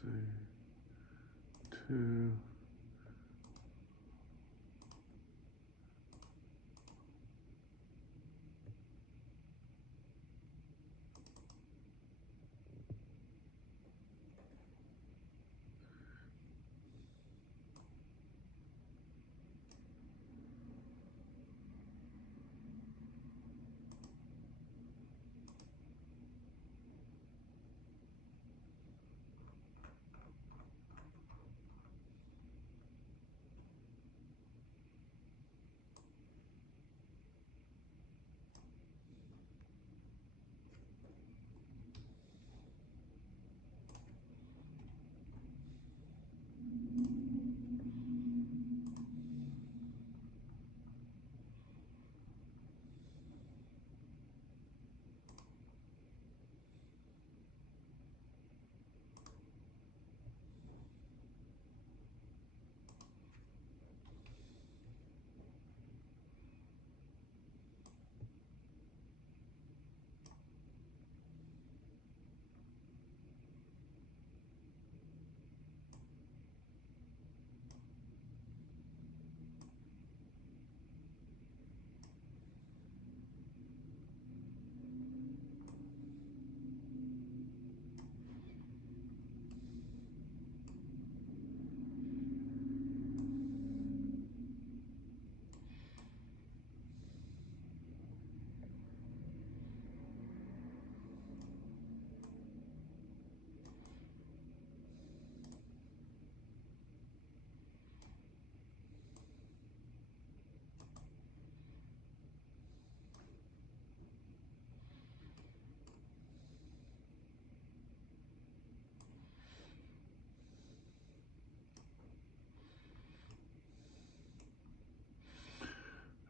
see, 2.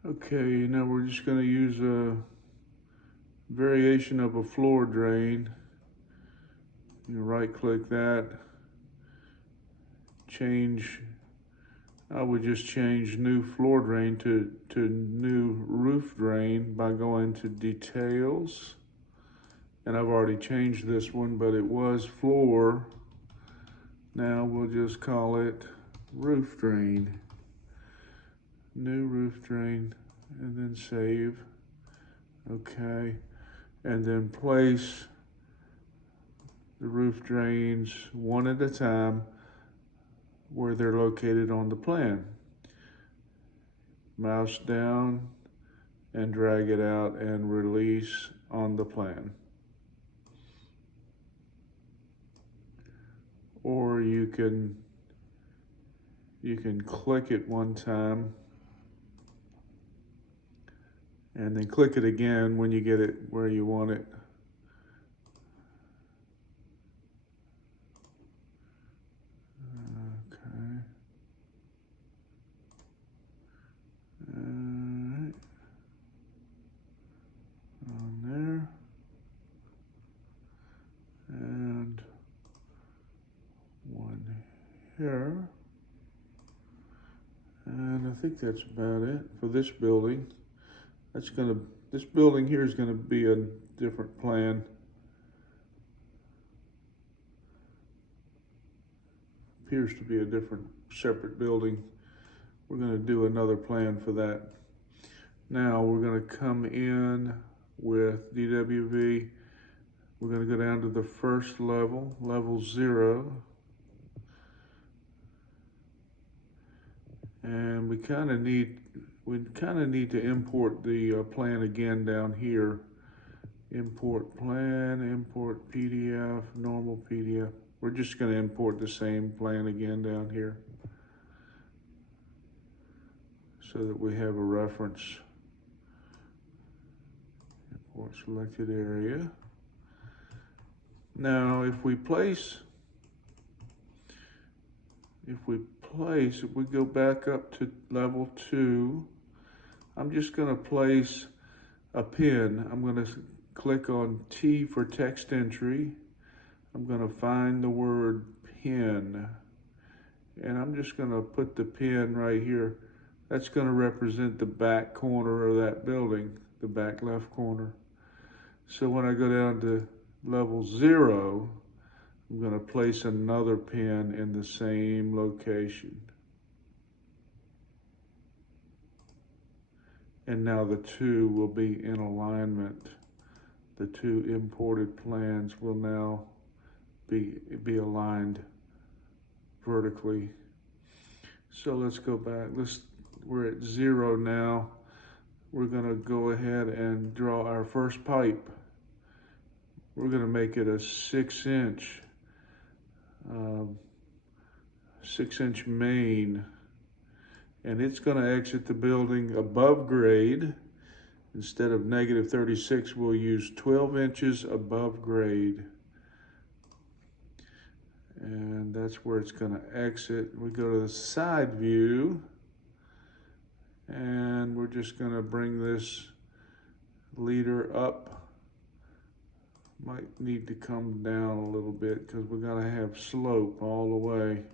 Okay, now we're just going to use a variation of a floor drain. You right click that, change, I would just change new floor drain to new roof drain by going to details. And I've already changed this one, but it was floor. Now we'll just call it roof drain. New roof drain, and then save. Okay, and then place the roof drains one at a time where they're located on the plan. Mouse down and drag it out and release on the plan. Or you can click it one time and then click it again when you get it where you want it. Okay. Alright. On there. And one here. And I think that's about it for this building. This building here is gonna be a different plan. Appears to be a different separate building. We're gonna do another plan for that. Now we're gonna come in with DWV. We're gonna go down to the first level, level 0. And we kind of need to import the plan again down here. Import plan, import PDF, normal PDF. We're just going to import the same plan again down here so that we have a reference. Import selected area. Now, if we go back up to level 2, I'm just going to place a pin. I'm going to click on T for text entry. I'm going to find the word pin, and I'm just going to put the pin right here. That's going to represent the back corner of that building, the back left corner. So when I go down to level 0, I'm going to place another pin in the same location. And now the two will be in alignment. The two imported plans will now be aligned vertically. So let's go back. We're at 0 now. We're going to go ahead and draw our first pipe. We're going to make it a 6-inch 6-inch main, and it's going to exit the building above grade. Instead of -36, we'll use 12 inches above grade. And that's where it's going to exit. We go to the side view, and we're just going to bring this leader up. Might need to come down a little bit because we're going to have slope all the way.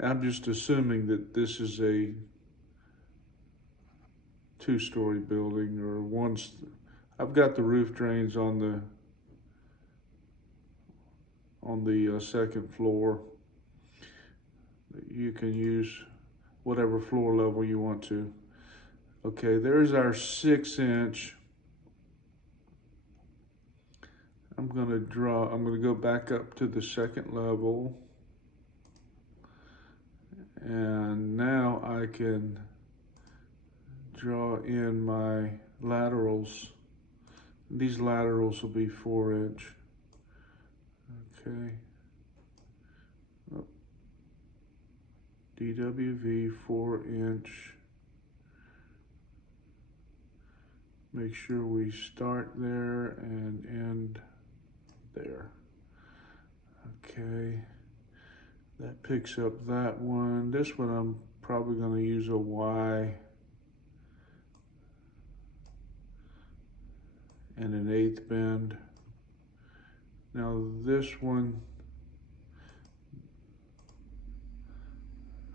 I'm just assuming that this is a 2-story building or one. I've got the roof drains on the second floor. You can use whatever floor level you want to. Okay, there's our 6-inch. I'm going to go back up to the second level. And now I can draw in my laterals. These laterals will be 4-inch. Okay. Oh. DWV 4-inch. Make sure we start there and end there. Okay. That picks up that one. This one I'm probably going to use a Y and an 1/8 bend. Now this one,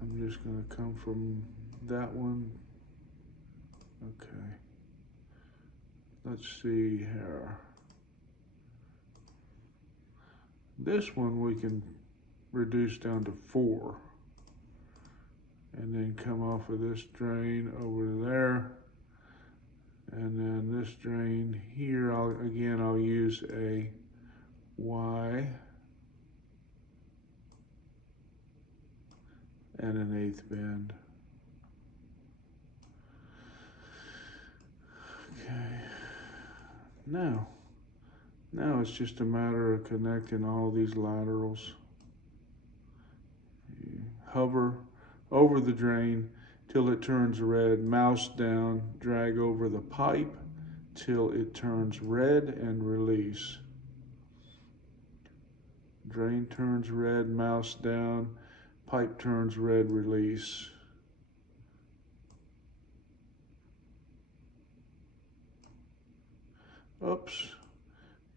I'm just going to come from that one. Okay. Let's see here. This one we can reduce down to 4. And then come off of this drain over there. And then this drain here, I'll use a Y and an 1/8 bend. Okay. Now it's just a matter of connecting all these laterals. You hover over the drain till it turns red, mouse down, drag over the pipe till it turns red and release. Drain turns red, mouse down, pipe turns red, release. Oops,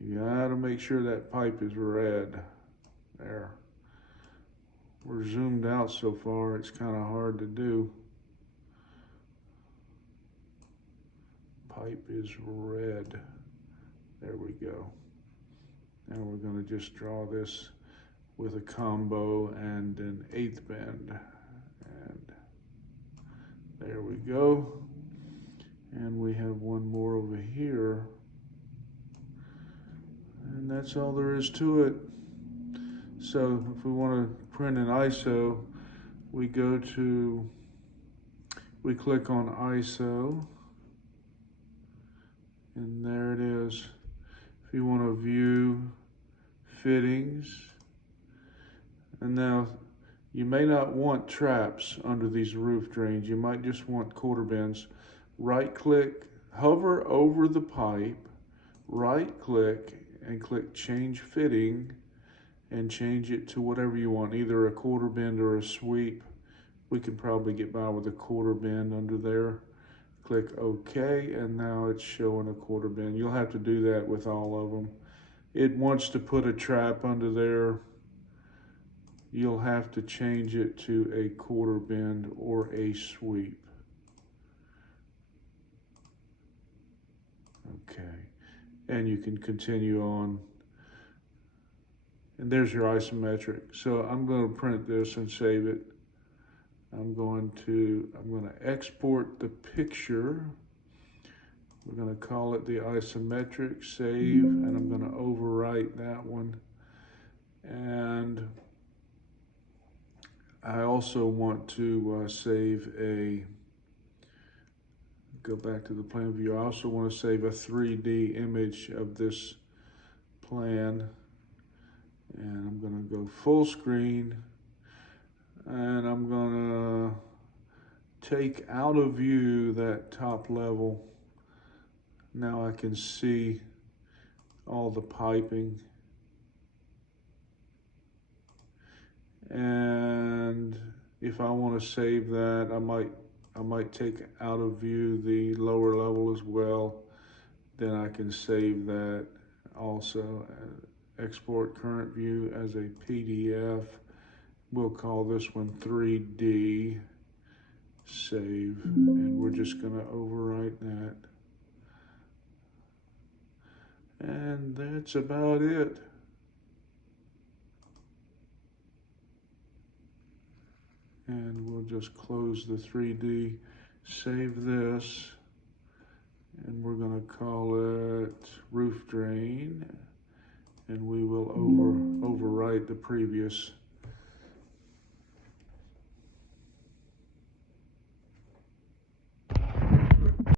you gotta make sure that pipe is red. There. We're zoomed out so far, it's kind of hard to do. Pipe is red. There we go. Now we're going to just draw this with a combo and an 1/8 bend. And there we go. And we have one more over here. And that's all there is to it. So if we want to print an ISO, we click on ISO. And there it is. If you want to view fittings. And now you may not want traps under these roof drains. You might just want quarter bends. Right click, hover over the pipe, right click and click change fitting and change it to whatever you want, either a quarter bend or a sweep. We can probably get by with a quarter bend under there. Click OK, and now it's showing a quarter bend. You'll have to do that with all of them. It wants to put a trap under there. You'll have to change it to a quarter bend or a sweep. Okay, and you can continue on And there's your isometric. So I'm going to print this and save it. I'm going to export the picture. We're going to call it the isometric, save, and I'm going to overwrite that one. And I also want to go back to the plan view. I also want to save a 3D image of this plan. And I'm going to go full screen. And I'm going to take out of view that top level. Now I can see all the piping. And if I want to save that, I might take out of view the lower level as well. Then I can save that also. Export current view as a PDF. We'll call this one 3D. Save. And we're just going to overwrite that. And that's about it. And we'll just close the 3D, save this, and we're going to call it roof drain, and we will overwrite the previous